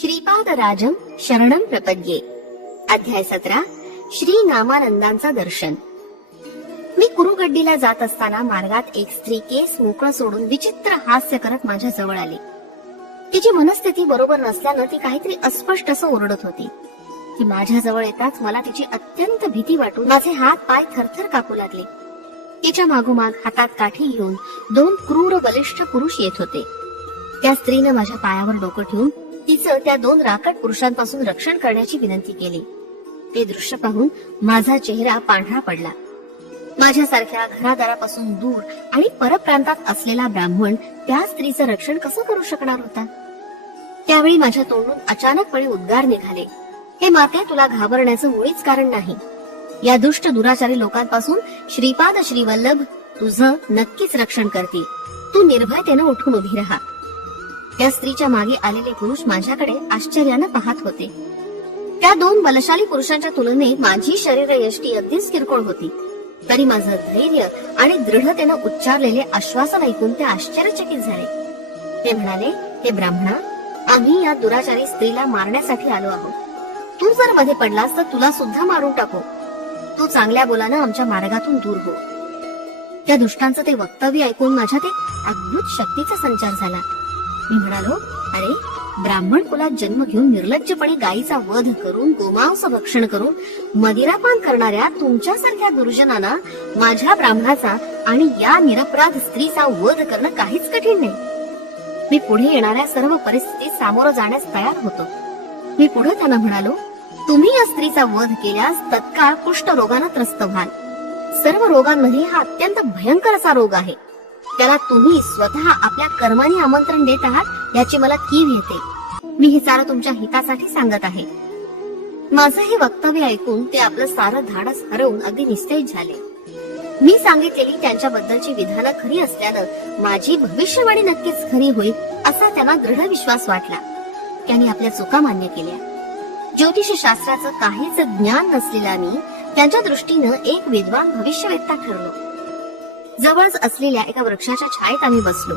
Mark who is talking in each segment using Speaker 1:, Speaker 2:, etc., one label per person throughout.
Speaker 1: श्रीपादराजम शरणम प्रपद्ये अध्याय सतरा श्री नामानंदांचा दर्शन मी कुरुगड्डीला जात असताना मार्गात एक स्त्री केस मोकळं सोडून विचित्र हास्य करत माझ्या जवळ आली तिची मनस्थिती बरोबर नसल्यानं ती काहीतरी अस्पष्ट असं ओरडत होती ती माझ्या जवळ येताच मला तिची अत्यंत भीती वाटून माझे हात पाय थरथर कापू लागले तिच्या मागोमाग हातात काठी घेऊन दोन क्रूर बलिष्ठ पुरुष येत होते त्या स्त्रीनं माझ्या पायावर डोकं ठेवून तिचं त्या दोन राकट पुरुषांपासून रक्षण करण्याची विनंती केली ते दृश्य पाहून माझा चेहरा पांढरा पडला माझ्यासारख्या घरादारापासून दूर आणि परप्रांतात असलेला ब्राह्मण त्या स्त्रीचं रक्षण कसं करू शकणार होता त्यावेळी माझ्या तोंडून अचानकपणे उद्गार निघाले हे माते तुला घाबरण्याचं मुळीच कारण नाही या दुष्ट दुराचारी लोकांपासून श्रीपाद श्रीवल्लभ तुझं नक्कीच रक्षण करतील तू निर्भयतेनं उठून उभी राहा त्या स्त्रीच्या मागे आलेले पुरुष माझ्याकडे आश्चर्यानं पाहत होते त्या दोन बलशाली पुरुषांच्या तुलनेत माझी शरीर यष्टी अगदीच किरकोळ होती तरी माझं धैर्य आणि दृढतेनं उच्चारलेले आश्वासन ऐकून ते आश्चर्यचकित झाले ते म्हणाले हे ब्राह्मणा आम्ही या दुराचारी स्त्रीला मारण्यासाठी आलो आहोत तू जर मध्ये पडलास तर तुला सुद्धा मारून टाकू तू चांगल्या बोलानं आमच्या मार्गातून दूर हो त्या दुष्टांचं ते वक्तव्य ऐकून माझ्या ते अद्भुत शक्तीचा संचार झाला मी म्हणालो अरे ब्राह्मण कुलात जन्म घेऊन निर्लज्जपणे गायीचा वध करून गोमांस भक्षण करून मदिरापान करणाऱ्या तुमच्यासारख्या गुरुजनांना माझ्या ब्राह्मणाचा आणि या निरपराध स्त्रीचा वध करणं काहीच कठीण नाही मी पुढे येणाऱ्या सर्व परिस्थितीत सामोरं जाण्यास तयार होतो मी पुढे त्यांना म्हणालो तुम्ही या स्त्रीचा वध केल्यास तत्काळ कुष्ठरोगानं त्रस्त व्हाल सर्व रोगांमध्ये हा अत्यंत भयंकर असा रोग आहे त्याला तुम्ही स्वतः आपल्या कर्माने आमंत्रण देत आहात याची मला कीव येते मी हे सारं तुमच्या हितासाठी सांगत आहे माझं हे वक्तव्य ऐकून ते आपलं सारं धाडस हरवून अगदी निस्तेज झाले मी सांगितलेली त्यांच्याबद्दलची विधानं खरी असल्यानं माझी भविष्यवाणी नक्कीच खरी होईल असा त्यांना दृढ विश्वास वाटला त्यांनी आपल्या चुका मान्य केल्या ज्योतिष शास्त्राचं काहीच ज्ञान नसलेला मी त्यांच्या दृष्टीनं एक विद्वान भविष्यवेत्ता ठरलो जवळच असलेल्या एका वृक्षाच्या छायेत आम्ही बसलो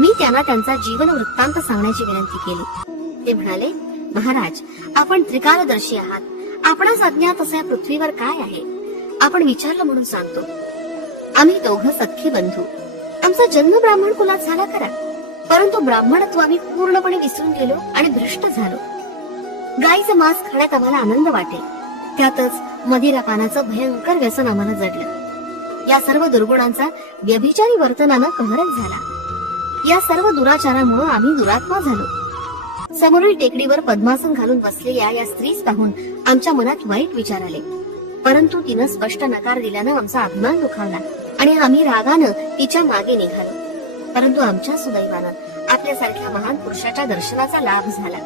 Speaker 1: मी त्यांना त्यांचा जीवन वृत्तांत सांगण्याची विनंती केली ते म्हणाले महाराज आपण त्रिकालदर्शी आहात आपणास अज्ञात असा पृथ्वीवर काय आहे आपण विचारलं म्हणून सांगतो आम्ही दोघं सख्खी बंधू आमचा जन्म ब्राह्मण कुलात झाला खरा परंतु ब्राह्मणत्व आम्ही पूर्णपणे विसरून गेलो आणि भ्रष्ट झालो गायीचं मांस खाण्यात आम्हाला आनंद वाटेल त्यातच मदिरा पानाचं भयंकर व्यसन आम्हाला जडलं या सर्व दुर्गुणांचा व्यभिचारी वर्तनानं कहरच झाला या सर्व दुराचारामुळे आम्ही दुरात्मा झालो समोरील टेकडीवर पद्मासन घालून बसलेल्या या स्त्रीस पाहून आमच्या मनात वाईट विचार आले परंतु तिनं स्पष्ट नकार दिल्यानं आमचा अभिमान दुखावला आणि आम्ही रागानं तिच्या मागे निघालो परंतु आमच्या सुदैवानं आपल्यासारख्या महान पुरुषाच्या दर्शनाचा लाभ झाला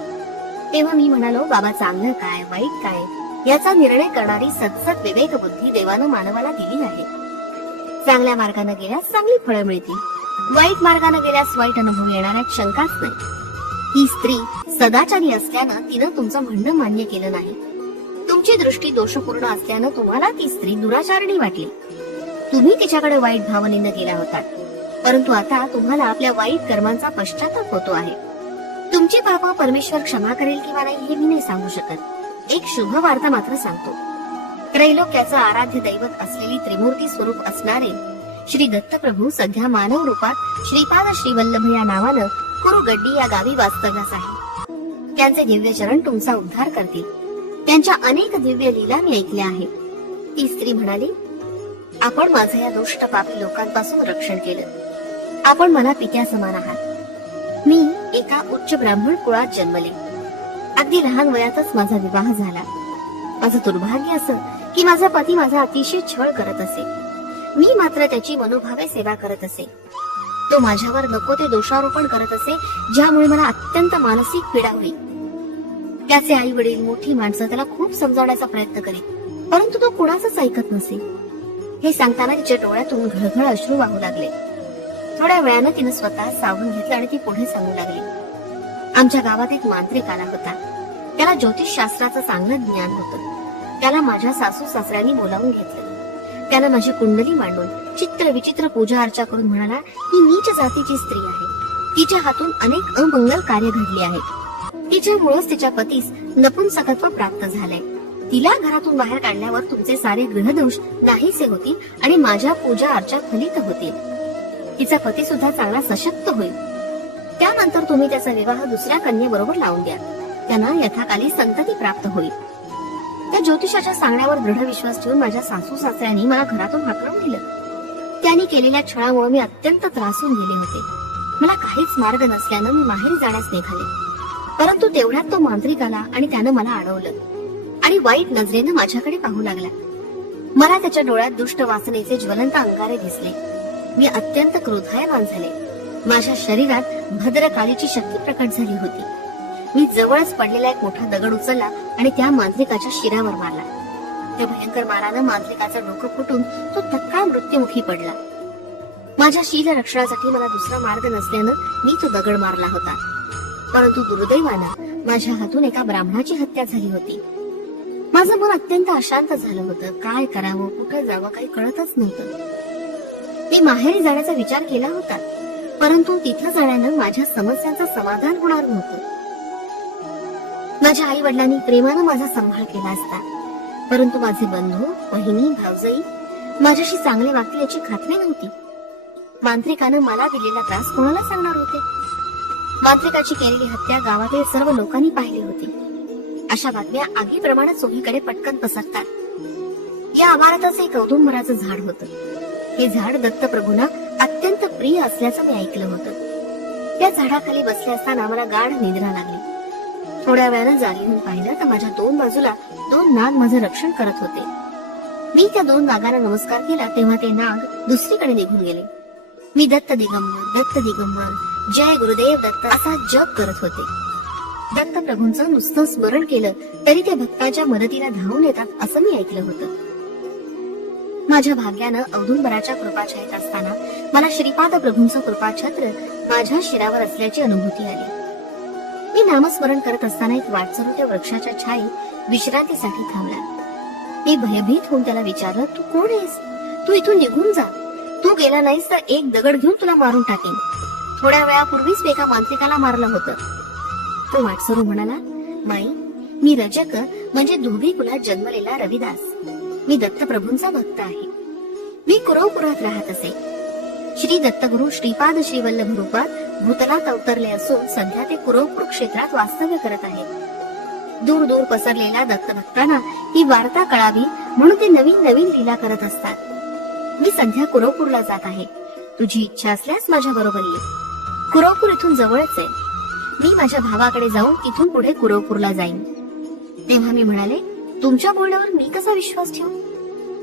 Speaker 1: तेव्हा मी म्हणालो बाबा चांगलं काय वाईट काय याचा निर्णय करणारी सतसत विवेक बुद्धी देवानं मानवाला दिली आहे चांगल्या मार्गाने गेल्यास चांगली फळं मिळतील वाईट मार्गाने गेल्यास वाईट अनुभव येणाऱ्यात शंकाच नाही ही स्त्री सदाचारी असल्यानं तिनं तुमचं म्हणणं मान्य केलं नाही तुमची दृष्टी दोषपूर्ण असल्यानं तुम्हाला ती स्त्री दुराचारणी वाटली तुम्ही तिच्याकडे वाईट भावनेनं गेला होता परंतु आता तुम्हाला आपल्या वाईट कर्मांचा पश्चाताप होतो आहे तुमची पापा परमेश्वर क्षमा करेल किंवा नाही हे मी नाही सांगू शकत एक शुभ वार्ता मात्र सांगतो त्रैलोक्याचं आराध्य दैवत असलेली त्रिमूर्ती स्वरूप असणारे श्री दत्तप्रभू सध्या मानव रूपात श्रीपाद वल्लभ या नावानं गड्डी या गावी वास्तव्यास आहे त्यांचे दिव्य चरण तुमचा उद्धार करतील त्यांच्या अनेक दिव्य लीला मी ऐकल्या आहेत ती स्त्री म्हणाली आपण माझं या दुष्ट पापी लोकांपासून रक्षण केलं आपण मला पित्या समान आहात मी एका उच्च ब्राह्मण कुळात जन्मले अगदी लहान वयातच माझा विवाह झाला माझं दुर्भाग्य असं की माझा पती माझा अतिशय छळ करत असे मी मात्र त्याची मनोभावे सेवा करत असे तो माझ्यावर नको ते दोषारोपण करत असे ज्यामुळे मला अत्यंत मानसिक पीडा होईल त्याचे आई वडील मोठी माणसं त्याला खूप समजावण्याचा प्रयत्न करीत परंतु तो कुणाचंच ऐकत नसे हे सांगताना तिच्या डोळ्यातून घळघळ अश्रू वाहू लागले थोड्या वेळानं तिनं स्वतः सावून घेतलं आणि ती पुढे सांगू लागली आमच्या गावात एक मांत्रिक आला होता त्याला ज्योतिष शास्त्राचं चांगलं ज्ञान होतं त्याला माझ्या सासू सासऱ्यांनी बोलावून घेतलं त्याला माझी कुंडली मांडून चित्र विचित्र पूजा अर्चा करून म्हणाला ही नीच जातीची स्त्री आहे तिच्या हातून अनेक अमंगल कार्य घडली आहे तिच्यामुळेच तिच्या पतीस नपुंसकत्व प्राप्त झालंय तिला घरातून बाहेर काढल्यावर तुमचे सारे ग्रहदोष नाहीसे होतील आणि माझ्या पूजा अर्चा फलित होतील तिचा पती सुद्धा चांगला सशक्त होईल त्यानंतर तुम्ही त्याचा विवाह दुसऱ्या कन्येबरोबर लावून द्या त्यांना यथाकाली संतती प्राप्त होईल त्या ज्योतिषाच्या सांगण्यावर दृढ विश्वास ठेवून माझ्या सासू सासऱ्यांनी मला घरातून हाकलून दिलं त्यांनी केलेल्या छळामुळे मी अत्यंत त्रासून गेले होते मला काहीच मार्ग नसल्यानं मी माहेरी जाण्यास निघाले परंतु तेवढ्यात तो मांत्रिक आला आणि त्यानं मला अडवलं आणि वाईट नजरेनं माझ्याकडे पाहू लागला मला त्याच्या डोळ्यात दुष्ट वासनेचे ज्वलंत अंगारे दिसले मी अत्यंत क्रोधायमान झाले माझ्या शरीरात भद्रकालीची शक्ती प्रकट झाली होती मी जवळच पडलेला एक मोठा दगड उचलला आणि त्या मांजरिकाच्या शिरावर मारला त्या भयंकर मारानं मांजरिकाचं डोकं फुटून तो तत्काळ मृत्यूमुखी पडला माझ्या शील रक्षणासाठी मला दुसरा मार्ग नसल्यानं मी तो दगड मारला होता परंतु दुर्दैवानं माझ्या हातून एका ब्राह्मणाची हत्या झाली होती माझं मन अत्यंत अशांत झालं होतं काय करावं कुठे जावं काही कळतच नव्हतं मी माहेरी जाण्याचा विचार केला होता परंतु तिथं जाण्यानं माझ्या समस्यांचं समाधान होणार नव्हतं माझ्या आई वडिलांनी प्रेमानं माझा सांभाळ केला असता परंतु माझे बंधू बहिणी भावजई माझ्याशी चांगले वागतील याची खात्री नव्हती मांत्रिकानं मला दिलेला त्रास कोणाला सांगणार होते मांत्रिकाची केलेली हत्या गावातील सर्व लोकांनी पाहिली होती अशा बातम्या आगीप्रमाणे चोहीकडे पटकन पसरतात या आवारातच एक औदुंबराचं झाड होत हे झाड दत्तप्रभूना अत्यंत प्रिय असल्याचं मी ऐकलं होतं त्या झाडाखाली बसले असताना मला गाढ निद्रा लागली थोड्या वेळानं जागी पाहिलं तर माझ्या दोन बाजूला दोन नाग माझं रक्षण करत होते मी त्या दोन नागांना नमस्कार केला तेव्हा ते नाग दुसरीकडे निघून गेले मी दत्त दिगंबर दत्त दिगंबर जय गुरुदेव दत्त असा जप करत होते दत्त प्रभूंचं नुसतं स्मरण केलं तरी ते भक्ताच्या मदतीला धावून येतात असं मी ऐकलं होतं माझ्या भाग्यानं अवधुंबराच्या कृपाछायेत असताना मला श्रीपाद प्रभूंचं कृपाछत्र माझ्या शिरावर असल्याची अनुभूती आली मी नामस्मरण करत असताना एक त्या वृक्षाच्या छाई विश्रांतीसाठी थांबला मी भयभीत होऊन त्याला विचारलं तू कोण आहेस तू इथून निघून जा तू गेला नाहीस तर एक दगड घेऊन तुला मारून टाकेन थोड्या वेळापूर्वीच एका मांत्रिकाला मारलं होतं तो वाटसरू म्हणाला माई मी रजक म्हणजे धोबी कुलात जन्मलेला रविदास मी दत्तप्रभूंचा भक्त आहे मी कुरवपुरात राहत असे श्री दत्तगुरु श्रीपाद श्रीवल्लभ रूपात भूतलात अवतरले असून सध्या ते कुरवपूर क्षेत्रात वास्तव्य करत आहेत दूर दूर पसरलेल्या दत्तभक्तांना ही वार्ता कळावी म्हणून ते नवीन नवीन लीला करत असतात मी सध्या कुरवपूरला जात आहे तुझी इच्छा असल्यास माझ्या बरोबर ये कुरवपूर इथून जवळच आहे मी माझ्या भावाकडे जाऊन तिथून पुढे कुरवपूरला जाईन तेव्हा मी म्हणाले तुमच्या बोलण्यावर मी कसा विश्वास ठेवू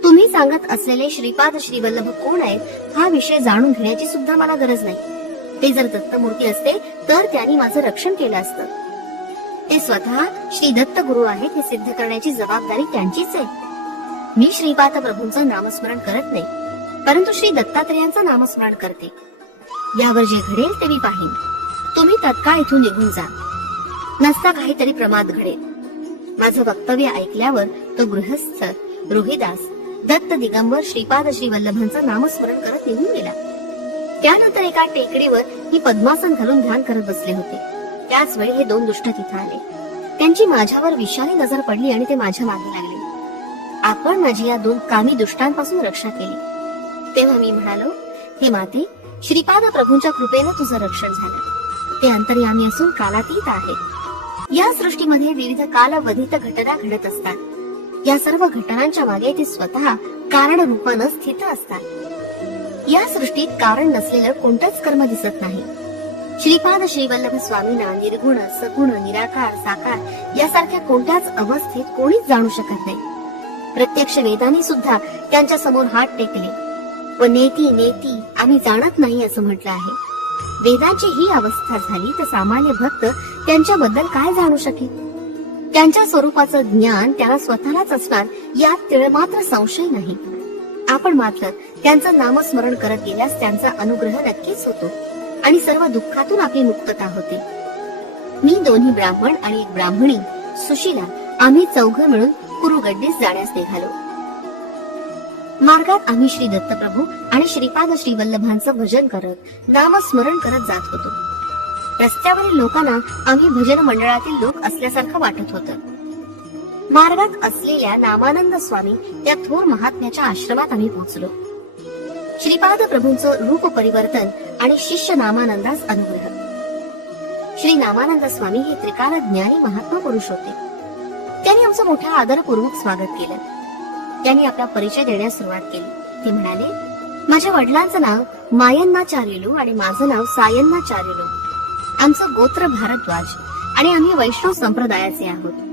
Speaker 1: तुम्ही सांगत असलेले श्रीपाद श्रीवल्लभ कोण आहेत हा विषय जाणून घेण्याची सुद्धा मला गरज नाही ते जर दत्तमूर्ती असते तर त्यांनी माझं रक्षण केलं असतं ते स्वतः श्री दत्त गुरु आहेत हे सिद्ध करण्याची जबाबदारी त्यांचीच आहे मी श्रीपाद प्रभूंचं नामस्मरण करत नाही परंतु श्री दत्तात्रयांचं नामस्मरण करते यावर जे घडेल ते मी पाहिन तुम्ही तत्काळ इथून निघून जा नसता काहीतरी प्रमाद घडेल माझं वक्तव्य ऐकल्यावर तो गृहस्थ रोहिदास दत्त दिगंबर श्रीपाद श्री वल्लभांचं नामस्मरण करत निघून गेला त्यानंतर एका टेकडीवर ही पद्मासन घालून ध्यान करत बसले होते त्याच वेळी हे दोन दुष्ट तिथे आले त्यांची माझ्यावर विषारी नजर पडली आणि ते माझ्या मागे लागले आपण माझी या दोन कामी दुष्टांपासून रक्षा केली तेव्हा मी म्हणालो हे माते श्रीपाद प्रभूंच्या कृपेनं तुझं रक्षण झालं ते अंतर्यामी असून कालातीत आहे या सृष्टीमध्ये विविध कालवधित घटना घडत असतात या सर्व घटनांच्या मागे ते स्वतः कारण रूपानं स्थित असतात या सृष्टीत कारण नसलेलं कोणतंच कर्म दिसत नाही श्रीपाद श्रीवल्लभ स्वामींना निर्गुण सगुण निराकार साकार यासारख्या कोणत्याच अवस्थेत कोणीच जाणू शकत नाही प्रत्यक्ष वेदाने सुद्धा त्यांच्या समोर हात टेकले व नेती नेती आम्ही जाणत नाही असं म्हटलं आहे वेदांची ही अवस्था झाली तर सामान्य भक्त त्यांच्याबद्दल काय जाणू शकेल त्यांच्या स्वरूपाचं ज्ञान त्याला स्वतःलाच असणार यात तिळमात्र संशय नाही आपण मात्र त्यांचं नामस्मरण करत गेल्यास त्यांचा अनुग्रह नक्कीच होतो आणि सर्व दुःखातून आपली मुक्तता होते मी दोन्ही ब्राह्मण आणि एक ब्राह्मणी सुशीला आम्ही चौघ मिळून कुरुगड्डीस जाण्यास निघालो मार्गात आम्ही श्री दत्तप्रभू आणि श्रीपाद श्री वल्लभांचं भजन करत नामस्मरण करत जात होतो रस्त्यावरील लोकांना आम्ही भजन मंडळातील लोक असल्यासारखं वाटत होतं मार्गात असलेल्या नामानंद स्वामी या थोर महात्म्याच्या आश्रमात आम्ही पोहोचलो श्रीपाद प्रभूंचं रूप परिवर्तन आणि शिष्य नामानंदास अनुग्रह श्री नामानंद स्वामी हे त्रिकाल ज्ञानी महात्मा पुरुष होते त्यांनी आमचं मोठ्या आदरपूर्वक स्वागत केलं त्यांनी आपला परिचय देण्यास सुरुवात केली ते म्हणाले माझ्या वडिलांचं नाव मायन्ना चारिलू आणि माझं नाव सायन्ना चारिलू आमचं गोत्र भारद्वाज आणि आम्ही वैष्णव संप्रदायाचे आहोत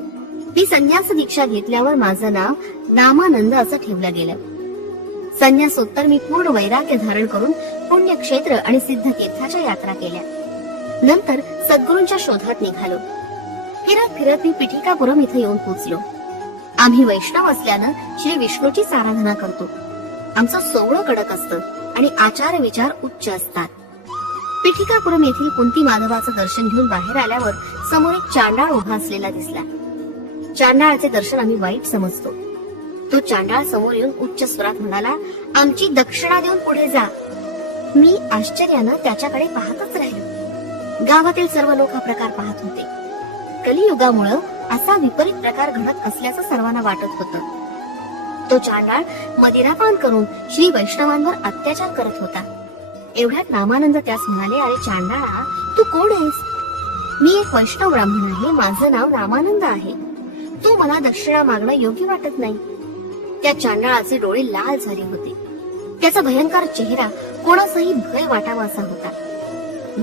Speaker 1: मी संन्यास दीक्षा घेतल्यावर माझं नाव नामानंद असं ठेवलं गेलं संन्यासोत्तर मी पूर्ण वैराग्य धारण करून पुण्यक्षेत्र आणि सिद्ध तीर्थाच्या यात्रा केल्या नंतर सद्गुरूंच्या शोधात निघालो फिरत फिरत मी पिठिकापुरम इथे येऊन पोचलो आम्ही वैष्णव असल्यानं श्री विष्णूची आराधना करतो आमचं सोवळं कडक असतं आणि आचार विचार उच्च असतात पिठिकापुरम येथील कुंती माधवाचं दर्शन घेऊन बाहेर आल्यावर समोर एक चांडाळ उभा असलेला दिसला चांडाळाचे दर्शन आम्ही वाईट समजतो तो चांडाळ समोर येऊन उच्च स्वरात म्हणाला आमची दक्षिणा देऊन पुढे जा मी आश्चर्यानं त्याच्याकडे पाहतच राहिलो गावातील सर्व लोक हा प्रकार पाहत होते कलियुगामुळं असा विपरीत प्रकार घडत असल्याचं सर्वांना वाटत होत तो चांडाळ मदिरापान करून श्री वैष्णवांवर अत्याचार करत होता एवढ्यात रामानंद त्यास म्हणाले अरे चांडाळा तू कोण आहेस मी एक वैष्णव ब्राह्मण आहे माझं नाव रामानंद आहे तो मला दक्षिणा मागणं योग्य वाटत नाही त्या चांदळाचे डोळे लाल झाले होते त्याचा भयंकर चेहरा कोणाचाही भय वाटावा असा होता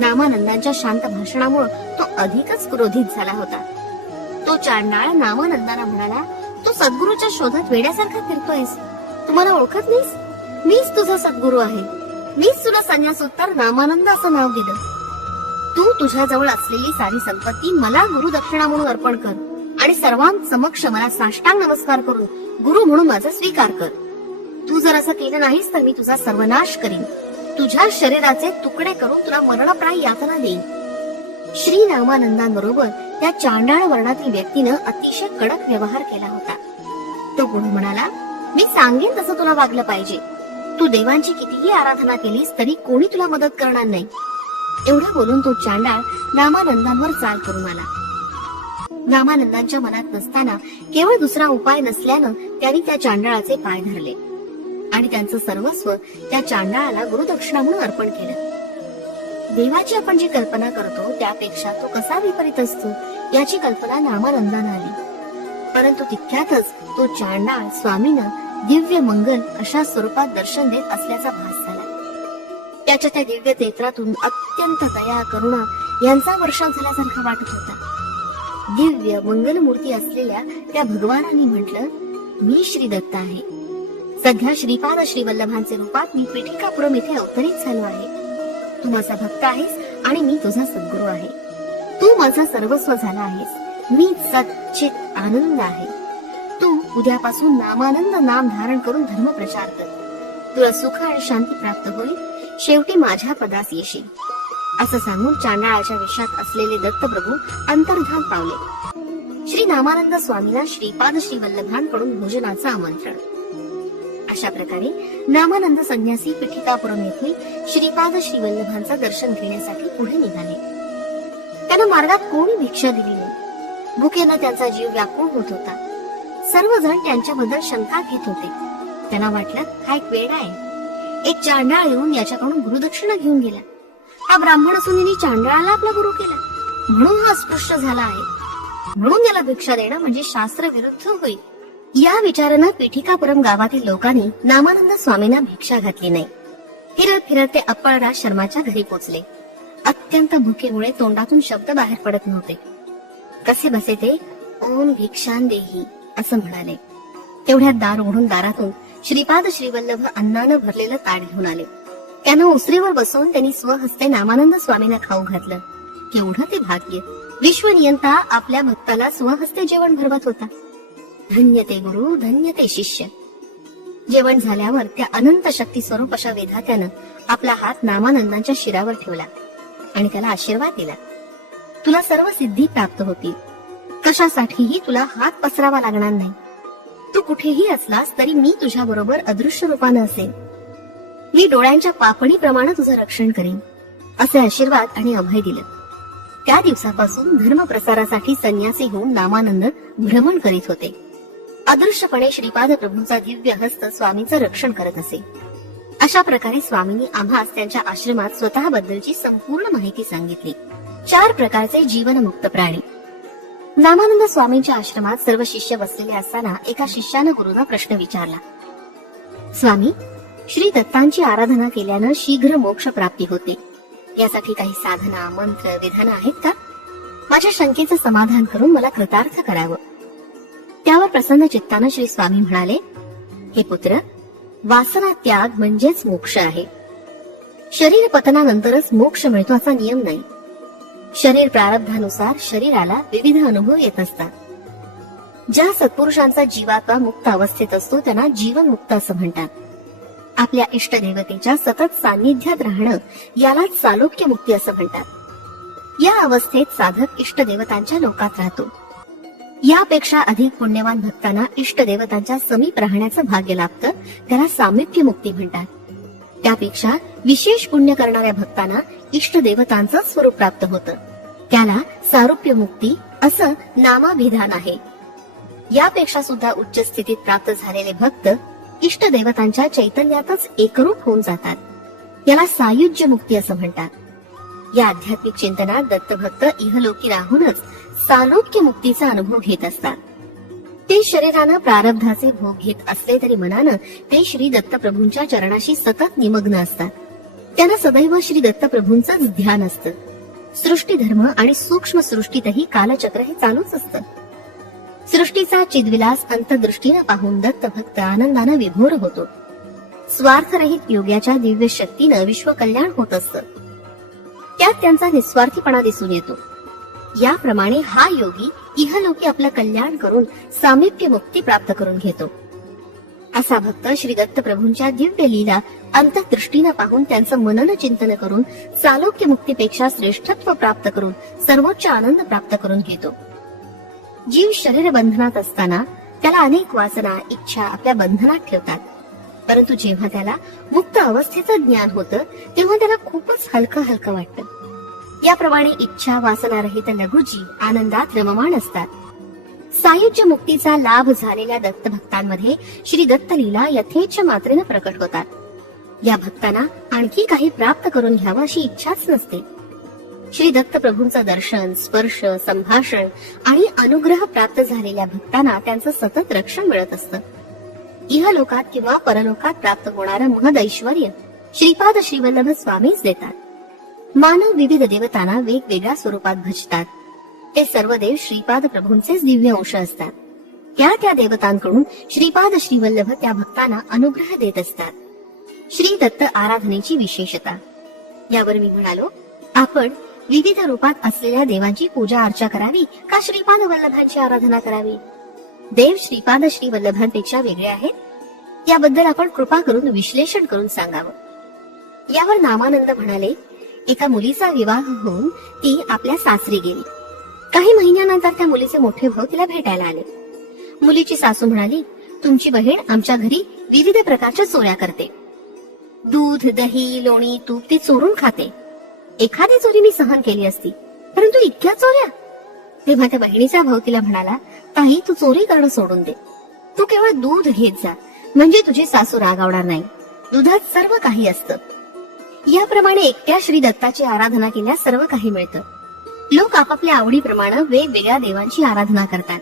Speaker 1: नामानंदांच्या शांत भाषणामुळे तो अधिकच क्रोधित झाला होता तो चांडाळ नामानंदाला म्हणाला तू सद्गुरूच्या शोधात वेड्यासारखा फिरतोयस तुम्हाला ओळखत नाहीस मीच तुझा सद्गुरू आहे मीच तुला संन्यासोत्तर नामानंद असं नाव दिलं तू जवळ असलेली सारी संपत्ती मला गुरु दक्षिणा म्हणून अर्पण कर आणि सर्वांसमक्ष मला साष्टांग नमस्कार करून गुरु म्हणून माझा स्वीकार कर तू जर असं केलं नाहीस तर मी तुझा सर्वनाश करीन तुझ्या शरीराचे तुकडे करून तुला मरणप्राय यातना देईन श्री रामानंदांबरोबर त्या चांडाळ वर्णातील व्यक्तीनं अतिशय कडक व्यवहार केला होता तो गुरु म्हणाला मी सांगेन तसं तुला वागलं पाहिजे तू देवांची कितीही आराधना केलीस तरी कोणी तुला मदत करणार नाही एवढं बोलून तो चांडाळ रामानंदांवर चाल करून आला रामानंदांच्या मनात नसताना केवळ दुसरा उपाय नसल्यानं त्यांनी त्या चांडाळाचे पाय धरले आणि त्यांचं सर्वस्व त्या चांडाळाला गुरुदक्षिणा म्हणून अर्पण केलं देवाची आपण जी कल्पना करतो त्यापेक्षा तो कसा विपरीत असतो याची कल्पना रामानंदानं आली परंतु तितक्यातच तो चांडाळ स्वामीनं दिव्य मंगल अशा स्वरूपात दर्शन देत असल्याचा भास झाला त्याच्या त्या दिव्य चेत्रातून अत्यंत दया करुणा यांचा वर्षाव झाल्यासारखा वाटत होता दिव्य मंगल मूर्ती असलेल्या त्या भगवानांनी म्हटलं मी श्री दत्त आहे सध्या श्रीपाद श्री वल्लभांचे रूपात मी पिठिकापुरम इथे अवतरित झालो आहे तू माझा भक्त आहेस आणि मी तुझा सद्गुरू आहे तू माझा सर्वस्व झाला आहेस मी सचित आनंद आहे तू उद्यापासून नामानंद नाम धारण करून धर्म प्रचार कर तुला सुख आणि शांती प्राप्त होईल शेवटी माझ्या पदास येशील असं सांगून चांदाळाच्या विषात असलेले दत्तप्रभू अंतर्धान पावले श्री नामानंद स्वामीला श्रीपाद श्री वल्लभांकडून भोजनाचं आमंत्रण अशा प्रकारे नामानंद संन्यासी पिठिकापुरम येथील श्रीपाद वल्लभांचं दर्शन घेण्यासाठी पुढे निघाले त्यानं मार्गात कोणी भिक्षा दिली नाही भुकेनं त्यांचा जीव व्याकुळ होत होता सर्वजण त्यांच्याबद्दल शंका घेत होते त्यांना वाटलं हा एक वेळ आहे एक चांडाळ येऊन याच्याकडून गुरुदक्षिणा घेऊन गेला हा ब्राह्मण असून चांडळाला आपला गुरु केला म्हणून हा अस्पृश्य झाला आहे म्हणून याला भिक्षा देणं म्हणजे शास्त्र विरुद्ध होईल या विचारानं पीठिकापुरम गावातील लोकांनी नामानंद स्वामींना भिक्षा घातली नाही फिरत फिरत ते अप्पळराज शर्माच्या घरी पोचले अत्यंत भुकेमुळे तोंडातून शब्द बाहेर पडत नव्हते कसे बसे ते ओम भिक्षान देही असं म्हणाले तेवढ्यात दार उघडून दारातून श्रीपाद श्रीवल्लभ अन्नानं भरलेलं ताड घेऊन आले त्यांना उसरीवर बसून त्यांनी स्वहस्ते नामानंद स्वामींना खाऊ घातलं केवढं ते भाग्य विश्वनियंता आपल्या भक्ताला स्वहस्ते जेवण भरवत होता धन्य ते गुरु धन्य ते शिष्य जेवण झाल्यावर त्या अनंत शक्ती स्वरूप अशा वेधात्यानं आपला हात नामानंदांच्या शिरावर ठेवला आणि त्याला आशीर्वाद दिला तुला सर्व सिद्धी प्राप्त होती कशासाठीही तुला हात पसरावा लागणार नाही तू कुठेही असलास तरी मी तुझ्या बरोबर अदृश्य रूपानं असेल मी डोळ्यांच्या पापणीप्रमाणे तुझं रक्षण करेन असे आशीर्वाद आणि अभय दिलं त्या दिवसापासून धर्मप्रसारासाठी संन्यासी होऊन नामानंद भ्रमण करीत होते अदृश्यपणे श्रीपाद प्रभूंचा दिव्य हस्त स्वामीचं रक्षण करत असे अशा प्रकारे स्वामींनी आम्हास त्यांच्या आश्रमात स्वतःबद्दलची संपूर्ण माहिती सांगितली चार प्रकारचे जीवनमुक्त प्राणी नामानंद स्वामींच्या आश्रमात सर्व शिष्य बसलेले असताना एका शिष्यानं गुरुना प्रश्न विचारला स्वामी श्री दत्तांची आराधना केल्यानं शीघ्र मोक्ष प्राप्ती होते यासाठी काही साधना मंत्र विधान आहेत का माझ्या शंकेचं समाधान करून मला कृतार्थ करावं त्यावर प्रसन्न चित्तानं श्री स्वामी म्हणाले हे पुत्र वासना त्याग म्हणजेच मोक्ष आहे शरीर पतनानंतरच मोक्ष मिळतो असा नियम नाही शरीर प्रारब्धानुसार शरीराला विविध अनुभव येत असतात ज्या सत्पुरुषांचा जीवात्मा मुक्त अवस्थेत असतो त्यांना जीवन मुक्त असं म्हणतात आपल्या इष्टदेवतेच्या सतत सान्निध्यात राहणं याला सालोक्य मुक्ती असं म्हणतात या अवस्थेत साधक इष्टदेवतांच्या लोकात राहतो यापेक्षा अधिक पुण्यवान भक्तांना इष्टदेवतांच्या समीप राहण्याचं भाग्य लाभतं त्याला सामिप्य मुक्ती म्हणतात त्यापेक्षा विशेष पुण्य करणाऱ्या भक्तांना इष्टदेवतांचं स्वरूप प्राप्त होतं त्याला सारुप्य मुक्ती असं नामाभिधान आहे यापेक्षा सुद्धा उच्च स्थितीत प्राप्त झालेले भक्त इष्ट देवतांच्या चैतन्यातच एकरूप होऊन जातात याला सायुज्य मुक्ती असं म्हणतात या आध्यात्मिक चिंतनात दत्तभक्त इहलोकी राहूनच सालोक्य मुक्तीचा अनुभव घेत असतात ते शरीरानं प्रारब्धाचे भोग घेत असले तरी मनानं ते श्री दत्तप्रभूंच्या चरणाशी सतत निमग्न असतात त्यांना सदैव श्री दत्तप्रभूंच ध्यान असतं सृष्टी धर्म आणि सूक्ष्म सृष्टीतही कालचक्र हे चालूच असतं सृष्टीचा चिदविलास अंतदृष्टीनं पाहून दत्त भक्त आनंदानं विभोर होतो स्वार्थरहित योगाच्या दिव्य शक्तीनं विश्व कल्याण होत असत त्यात त्यांचा निस्वार्थीपणा दिसून येतो याप्रमाणे हा योगी इहलोकी आपलं कल्याण करून सामिप्य मुक्ती प्राप्त करून घेतो असा भक्त श्री दत्त प्रभूंच्या दिव्य लीला अंतदृष्टीनं पाहून त्यांचं मनन चिंतन करून सालोक्य मुक्तीपेक्षा श्रेष्ठत्व प्राप्त करून सर्वोच्च आनंद प्राप्त करून घेतो जीव शरीर बंधनात असताना त्याला अनेक वासना इच्छा आपल्या बंधनात ठेवतात परंतु जेव्हा त्याला मुक्त अवस्थेचं ज्ञान होतं तेव्हा त्याला खूपच हलकं हलकं वाटतं याप्रमाणे इच्छा वासना रहित लघुजी आनंदात रममाण असतात सायुज्य मुक्तीचा लाभ झालेल्या दत्त भक्तांमध्ये श्री दत्त यथेच्छ यथेच मात्रेनं प्रकट होतात या भक्तांना आणखी काही प्राप्त करून घ्यावं अशी इच्छाच नसते श्री दत्त प्रभूंचं दर्शन स्पर्श संभाषण आणि अनुग्रह प्राप्त झालेल्या भक्तांना त्यांचं सतत रक्षण मिळत असतं इहलोकात किंवा परलोकात प्राप्त होणारं महद श्रीपाद श्रीवल्लभ स्वामीच देतात मानव विविध देवतांना वेगवेगळ्या स्वरूपात भजतात ते सर्व देव श्रीपाद प्रभूंचेच दिव्य अंश असतात त्या त्या देवतांकडून श्रीपाद श्रीवल्लभ त्या भक्तांना अनुग्रह देत असतात श्री दत्त आराधनेची विशेषता यावर मी म्हणालो आपण विविध रूपात असलेल्या देवांची पूजा अर्चा करावी का श्रीपाद वल्लभांची आराधना करावी देव श्रीपाद श्री वल्लभांपेक्षा वेगळे आहेत याबद्दल आपण कृपा करून विश्लेषण करून सांगावं यावर नामानंद म्हणाले एका मुलीचा विवाह होऊन ती आपल्या सासरी गेली काही महिन्यानंतर त्या मुलीचे मोठे भाऊ तिला भेटायला आले मुलीची सासू म्हणाली तुमची बहीण आमच्या घरी विविध प्रकारच्या चोऱ्या करते दूध दही लोणी तूप ती चोरून खाते एखादी चोरी मी सहन केली असती परंतु इतक्या चोऱ्या तेव्हा त्या बहिणीचा भाऊ तिला म्हणाला ताई तू चोरी करणं सोडून दे तू केवळ दूध घेत जा म्हणजे तुझी सासू रागावणार नाही दुधात सर्व काही असतं याप्रमाणे एकट्या श्री दत्ताची आराधना केल्यास सर्व काही मिळतं लोक आपापल्या आवडीप्रमाणे वेगवेगळ्या देवांची आराधना करतात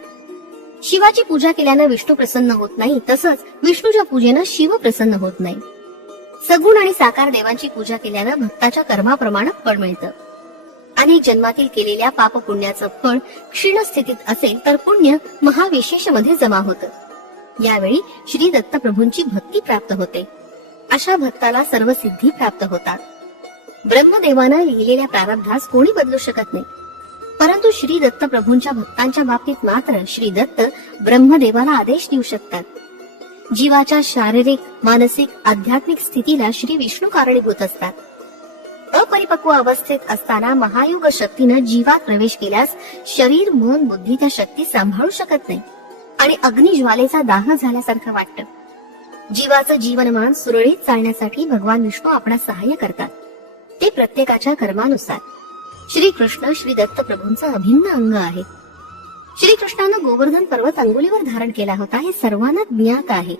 Speaker 1: शिवाची पूजा केल्यानं विष्णू प्रसन्न होत नाही तसंच विष्णूच्या पूजेनं शिव प्रसन्न होत नाही सगुण आणि साकार देवांची पूजा केल्यानं भक्ताच्या कर्माप्रमाणे फळ मिळतं अनेक जन्मातील केलेल्या पाप पुण्याचं फळ क्षीण स्थितीत असेल तर पुण्य महाविशेष मध्ये जमा होत यावेळी श्री दत्तप्रभूंची भक्ती प्राप्त होते अशा भक्ताला सर्व सिद्धी प्राप्त होतात ब्रह्मदेवानं लिहिलेल्या प्रारब्धास कोणी बदलू शकत नाही परंतु श्री दत्त प्रभूंच्या भक्तांच्या बाबतीत मात्र श्री दत्त ब्रह्मदेवाला आदेश देऊ शकतात जीवाच्या शारीरिक मानसिक आध्यात्मिक स्थितीला श्री विष्णू कारणीभूत असतात अपरिपक्व अवस्थेत असताना महायुग शक्तीनं जीवात प्रवेश केल्यास शरीर मन बुद्धी त्या शक्ती सांभाळू शकत नाही आणि अग्निज्वालेचा दाह झाल्यासारखं वाटतं जीवाचं जीवनमान सुरळीत चालण्यासाठी भगवान विष्णू आपण सहाय्य करतात ते प्रत्येकाच्या कर्मानुसार श्री कृष्ण श्री दत्त प्रभूंचं अभिन्न अंग आहे श्रीकृष्णानं गोवर्धन पर्वत अंगुलीवर धारण केला होता हे सर्वांना ज्ञात आहे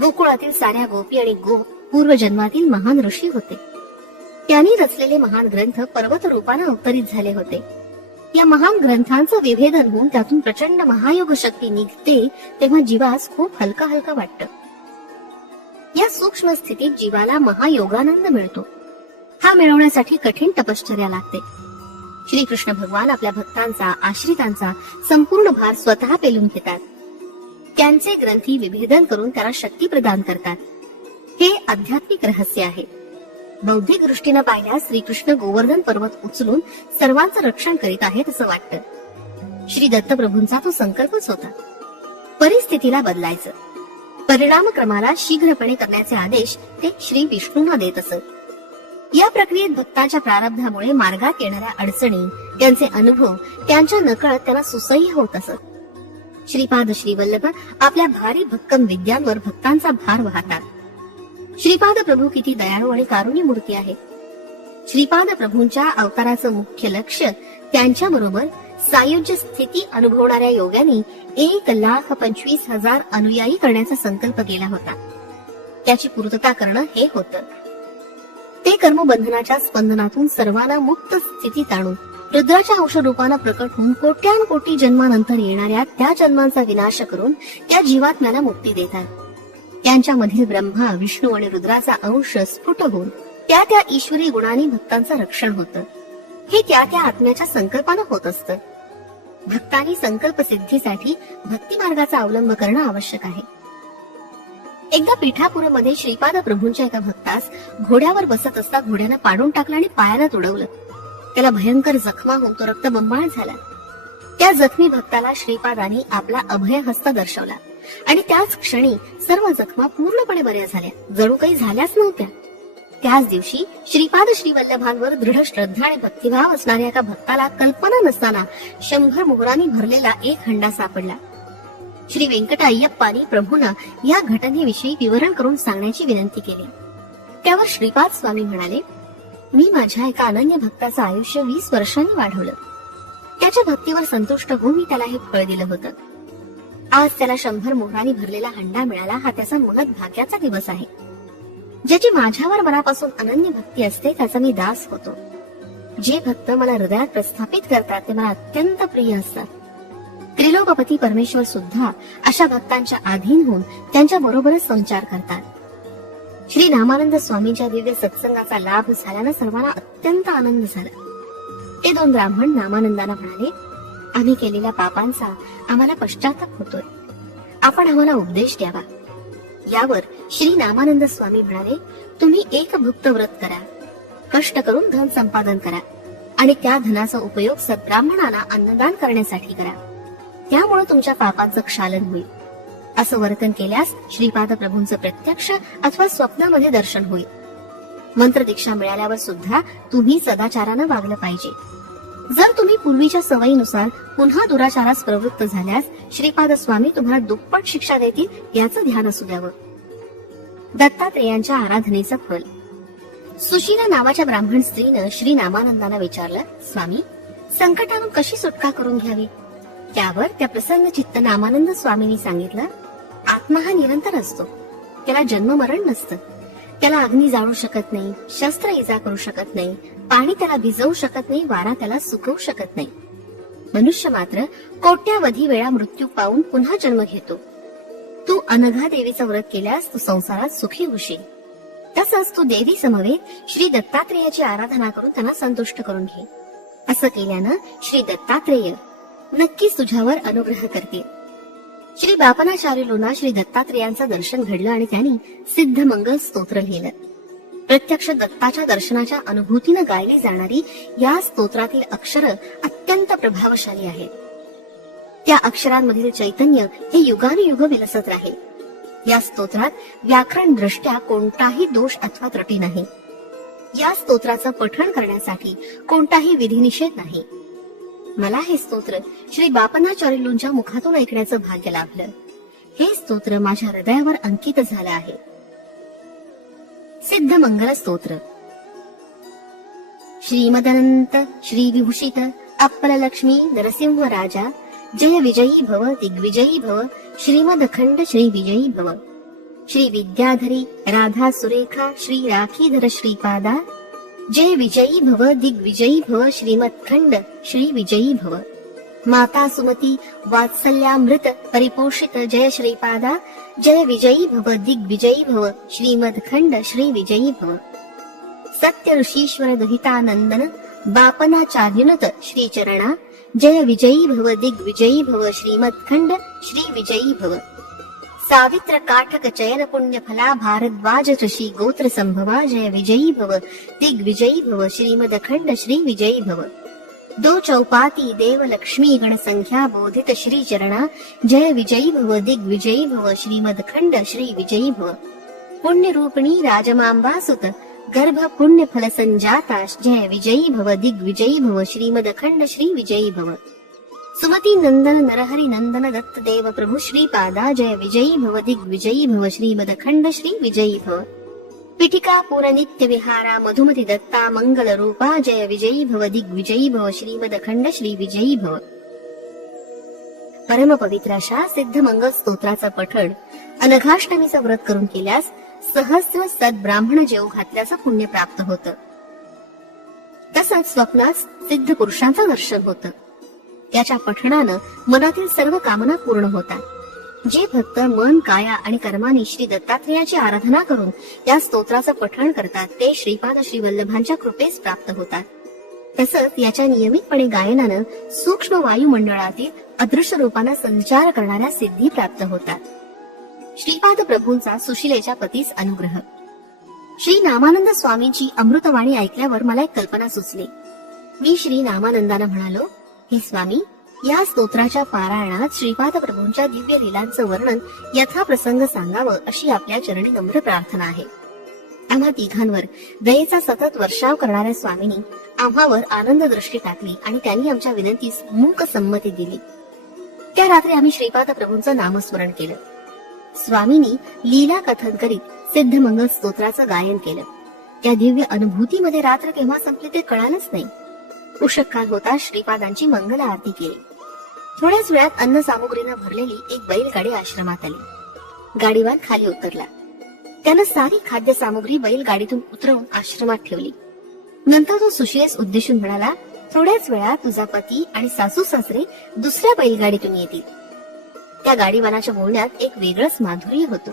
Speaker 1: गोकुळातील साऱ्या गोपी आणि गो जन्मातील महान ऋषी होते त्यांनी रचलेले महान ग्रंथ पर्वत रूपानं अवतरित झाले होते या महान ग्रंथांचं विभेदन होऊन त्यातून प्रचंड महायोग शक्ती निघते तेव्हा जीवास खूप हलका हलका वाटत या सूक्ष्म स्थितीत जीवाला महायोगानंद मिळतो हा मिळवण्यासाठी कठीण तपश्चर्या लागते श्रीकृष्ण भगवान आपल्या भक्तांचा आश्रितांचा संपूर्ण भार स्वतः पेलून घेतात त्यांचे ग्रंथी विभेदन करून त्याला शक्ती प्रदान करतात हे आध्यात्मिक रहस्य आहे बौद्धिक दृष्टीनं पाहिल्यास श्रीकृष्ण गोवर्धन पर्वत उचलून सर्वांचं रक्षण करीत आहेत असं वाटतं श्री दत्तप्रभूंचा तो संकल्पच होता परिस्थितीला बदलायचं परिणामक्रमाला शीघ्रपणे करण्याचे आदेश ते श्री विष्णूंना देत असत या प्रक्रियेत भक्ताच्या प्रारब्धामुळे मार्गात येणाऱ्या अडचणी त्यांचे अनुभव त्यांच्या नकळत त्यांना सुसह्य होत असत श्रीपाद श्री वल्लभ आपल्या भारी भक्कम विद्यांवर भक्तांचा भार वाहतात श्रीपाद प्रभू किती दयाळू आणि कारुणी मूर्ती आहे श्रीपाद प्रभूंच्या अवताराचं मुख्य लक्ष त्यांच्या बरोबर सायुज्य स्थिती अनुभवणाऱ्या योगांनी एक लाख पंचवीस हजार अनुयायी करण्याचा संकल्प केला होता त्याची पूर्तता करणं हे होतं ते कर्म बंधनाच्या स्पंदनातून सर्वांना मुक्त स्थितीत आणून रुद्राच्या औषध रूपानं प्रकट होऊन कोट्यान कोटी जन्मानंतर येणाऱ्या त्या जन्मांचा विनाश करून त्या जीवात्म्याला मुक्ती देतात त्यांच्यामधील ब्रह्मा विष्णू आणि रुद्राचा अंश स्फुट होऊन त्या त्या ईश्वरी गुणांनी भक्तांचं रक्षण होत हे त्या त्या आत्म्याच्या संकल्पानं होत असत भक्तांनी संकल्प सिद्धीसाठी भक्ती मार्गाचा अवलंब करणं आवश्यक आहे एकदा पिठापुरमध्ये श्रीपाद प्रभूंच्या एका भक्तास घोड्यावर बसत असता घोड्यानं पाडून टाकलं आणि पायाला तुडवलं त्याला भयंकर जखमा होऊन तो बंबाळ झाला त्या जखमी भक्ताला श्रीपादाने आपला अभयहस्त दर्शवला आणि त्याच क्षणी सर्व जखमा पूर्णपणे बऱ्या झाल्या जणू काही झाल्याच नव्हत्या त्याच दिवशी श्रीपाद श्री वल्लभांवर दृढ श्रद्धा आणि भक्तिभाव असणाऱ्या एका भक्ताला कल्पना नसताना शंभर मोहरांनी भरलेला एक हंडा सापडला श्री व्यंकटायप्पानी प्रभूंना या घटनेविषयी विवरण करून सांगण्याची विनंती केली त्यावर श्रीपाद स्वामी म्हणाले मी माझ्या एका अनन्य भक्ताचं आयुष्य वीस वर्षांनी वाढवलं त्याच्या भक्तीवर संतुष्ट होऊन मी त्याला हे फळ दिलं होतं आज त्याला शंभर मोहरांनी भरलेला हंडा मिळाला हा त्याचा महत भाग्याचा दिवस आहे ज्याची माझ्यावर मनापासून अनन्य भक्ती असते त्याचा मी दास होतो जे भक्त मला हृदयात प्रस्थापित करतात ते मला अत्यंत प्रिय असतात त्रिलोकपती परमेश्वर सुद्धा अशा भक्तांच्या आधीन होऊन त्यांच्या बरोबरच संचार करतात श्री रामानंद स्वामींच्या दिव्य सत्संगाचा लाभ झाल्यानं सर्वांना अत्यंत आनंद झाला ते दोन ब्राह्मण रामानंदांना म्हणाले आम्ही केलेल्या पापांचा आम्हाला पश्चाताप होतोय आपण आम्हाला उपदेश द्यावा यावर श्री रामानंद स्वामी म्हणाले तुम्ही एक भुक्त व्रत करा कष्ट करून धन संपादन करा आणि त्या धनाचा उपयोग सद्ब्राह्मणाला अन्नदान करण्यासाठी करा त्यामुळे तुमच्या पापांचं क्षालन होईल असं वर्तन केल्यास श्रीपाद प्रभूंचं प्रत्यक्ष अथवा स्वप्नामध्ये दर्शन होईल मंत्र दीक्षा मिळाल्यावर सुद्धा तुम्ही सदाचारानं वागलं पाहिजे जर तुम्ही पूर्वीच्या सवयीनुसार पुन्हा दुराचारास प्रवृत्त झाल्यास श्रीपाद स्वामी तुम्हाला दुप्पट शिक्षा देतील याचं ध्यान असू द्यावं दत्तात्रेयांच्या आराधनेचा फल सुशीला नावाच्या ब्राह्मण स्त्रीनं श्री नामानंदांना विचारलं स्वामी संकटातून कशी सुटका करून घ्यावी त्यावर त्या प्रसन्न चित्त नामानंद स्वामींनी सांगितलं आत्मा हा निरंतर असतो त्याला जन्म मरण नसतं त्याला अग्नी जाळू शकत नाही शस्त्र इजा करू शकत नाही पाणी त्याला भिजवू शकत नाही वारा त्याला सुकवू शकत नाही मनुष्य मात्र कोट्यावधी वेळा मृत्यू पाहून पुन्हा जन्म घेतो तू अनघा देवीचं व्रत केल्यास तू संसारात सुखी होशील तसंच तू देवी समवेत श्री दत्तात्रेयाची आराधना करून त्यांना संतुष्ट करून घे असं केल्यानं श्री दत्तात्रेय नक्की तुझ्यावर अनुग्रह करते श्री बापनाचार्य लोना श्री दत्तात्रेयांचं दर्शन घडलं आणि त्यांनी सिद्ध मंगल स्तोत्र लिहिलं प्रत्यक्ष दत्ताच्या दर्शनाच्या अनुभूतीनं गायली जाणारी या स्तोत्रातील अक्षर अत्यंत प्रभावशाली आहेत त्या अक्षरांमधील चैतन्य हे युगानुयुग विलसत राहील या स्तोत्रात व्याकरण दृष्ट्या कोणताही दोष अथवा त्रुटी नाही या स्तोत्राचं पठण करण्यासाठी कोणताही विधिनिषेध नाही मला हे स्तोत्र श्री बापनाचार्य मुखातून ऐकण्याचं भाग्य लाभलं हे स्तोत्र माझ्या हृदयावर अंकित झालं आहे सिद्ध मंगल स्तोत्र श्रीमदनंत श्री विभूषित लक्ष्मी नरसिंह राजा जय विजयी भव दिग्विजयी भव श्रीमद अखंड श्री विजयी भव श्री विद्याधरी राधा सुरेखा श्री राखीधर श्रीपादा जय विजयी भव दिग्विजयी भव श्रीमत्खंड श्री विजयी भव माता सुमती वात्सल्यामृत परिपोषित जय श्रीपादा जय विजयी भव दिग्विजयी भव खंड श्री विजयी भव सत्य ऋषीश्वर दुहितानंदन बापनाचार्युनत श्रीचरणा जय विजयी भव दिग्विजयी भव खंड श्री विजयी भव सावित्र काठक चयन पुण्य फला भारद्वाज ऋषी गोत्र संभवा जय विजयी भव दिग्विजयी भव श्रीमद खंड श्री विजयी भव दो चौपाती देव लक्ष्मी गण संख्या बोधित श्री चरणा जय विजयी भव दिग्विजयी भव श्रीमद खंड श्री विजयी भव पुण्य रूपिणी राजमांबा सुत गर्भ पुण्य फल संजाता जय विजयी भव दिग्विजयी भव श्रीमद खंड श्री विजयी भव सुमती नंदन नरहरी नंदन दत्त देव श्री श्रीपादा जय विजयी भव दिग्विजयी भव श्रीमद खंड श्री विजयी भव पिठिका पूर नित्य विहारा मधुमती दत्ता मंगल रूपा जय विजयी भव दिग्विजयी भव श्रीमद खंड श्री विजयी भव परम पवित्र अशा सिद्ध मंगल स्तोत्राचा पठण अनघाष्टमीचं व्रत करून केल्यास सहस्र सद ब्राह्मण जेव घातल्याचं पुण्य प्राप्त होतं तसंच स्वप्नात सिद्ध पुरुषांचं दर्शन होतं याच्या पठणानं मनातील सर्व कामना पूर्ण होतात जे भक्त मन काया आणि कर्माने श्री दत्तात्रेयाची आराधना करून त्या स्तोत्राचं पठण करतात ते श्रीपाद श्री वल्लभांच्या कृपेस प्राप्त होतात तसंच याच्या नियमितपणे गायनानं सूक्ष्म वायुमंडळातील अदृश्य रूपानं संचार करणाऱ्या सिद्धी प्राप्त होतात श्रीपाद प्रभूंचा सुशिलेच्या पतीस अनुग्रह श्री नामानंद स्वामींची अमृतवाणी ऐकल्यावर मला एक कल्पना सुचली मी श्री नामानंदाना म्हणालो हे स्वामी या स्तोत्राच्या पारायणात श्रीपाद प्रभूंच्या दिव्य लिलांचं वर्णन यथा प्रसंग सांगावं अशी आपल्या चरणी नम्र प्रार्थना आहे आम्हा तिघांवर दयेचा सतत वर्षाव करणाऱ्या स्वामींनी आम्हावर आनंद दृष्टी टाकली आणि त्यांनी आमच्या विनंतीस मूक संमती दिली त्या रात्री आम्ही श्रीपाद प्रभूंचं नामस्मरण केलं स्वामींनी लीला कथन करीत सिद्धमंगल स्तोत्राचं गायन केलं त्या दिव्य अनुभूतीमध्ये रात्र केव्हा संपली ते कळालंच नाही उषक काल होता श्रीपादांची मंगल आरती केली थोड्याच वेळात अन्न सामुग्रीनं भरलेली एक बैलगाडी आश्रमात आली गाडीवान खाली उतरला त्यानं सारी खाद्य सामुग्री बैलगाडीतून उतरवून आश्रमात ठेवली नंतर तो सुशिलेस उद्देशून म्हणाला थोड्याच वेळात तुझा पती आणि सासू सासरे दुसऱ्या बैलगाडीतून येतील त्या गाडीवानाच्या बोलण्यात एक वेगळंच माधुर्य होतं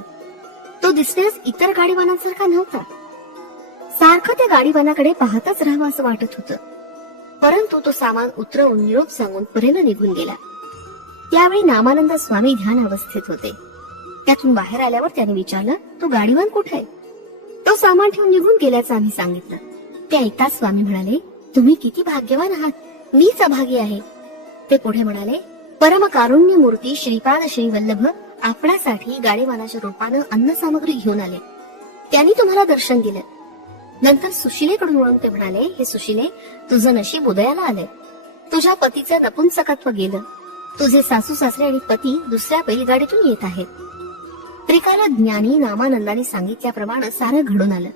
Speaker 1: तो दिसण्यास इतर गाडीवानांसारखा नव्हता सारखं त्या गाडीवानाकडे पाहताच राहावं असं वाटत होतं परंतु तो सामान उतरवून निरोप सांगून परेन निघून गेला त्यावेळी नामानंद स्वामी ध्यान अवस्थेत होते त्यातून बाहेर आल्यावर त्याने विचारलं तो गाडीवान कुठे आहे तो सामान ठेवून निघून गेल्याचं आम्ही सांगितलं ते ऐकताच स्वामी म्हणाले तुम्ही किती भाग्यवान आहात मीच अभागी आहे ते पुढे म्हणाले परम कारुण्य मूर्ती श्रीपाद श्री वल्लभ आपणासाठी गाडीवानाच्या रूपानं अन्न सामग्री घेऊन आले त्यांनी तुम्हाला दर्शन दिलं नंतर सुशिलेकडून वळून ते म्हणाले हे सुशिले तुझं नशीब उदयाला आलंय तुझ्या पतीचं नपुंसकत्व गेलं तुझे सासू सासरे आणि पती दुसऱ्या बैलगाडीतून येत आहेत त्रिकाला ज्ञानी नामानंदाने सांगितल्याप्रमाणे सारं घडून आलं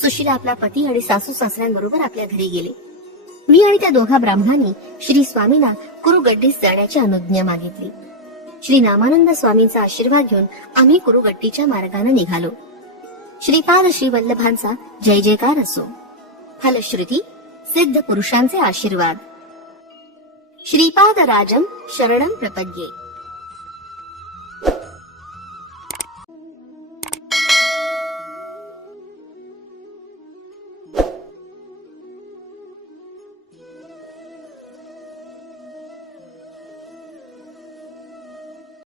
Speaker 1: सुशिला आपला पती आणि सासू सासऱ्यांबरोबर आपल्या घरी गेले मी आणि त्या दोघा ब्राह्मणांनी श्री स्वामींना कुरुगड्डीस जाण्याची अनुज्ञा मागितली श्री नामानंद स्वामींचा आशीर्वाद घेऊन आम्ही कुरुगट्टीच्या मार्गाने निघालो श्रीपाद श्री वल्लभांचा जय जयकार असो फलश्रुती सिद्ध पुरुषांचे आशीर्वाद श्रीपाद राजम शरणं प्रपद्ये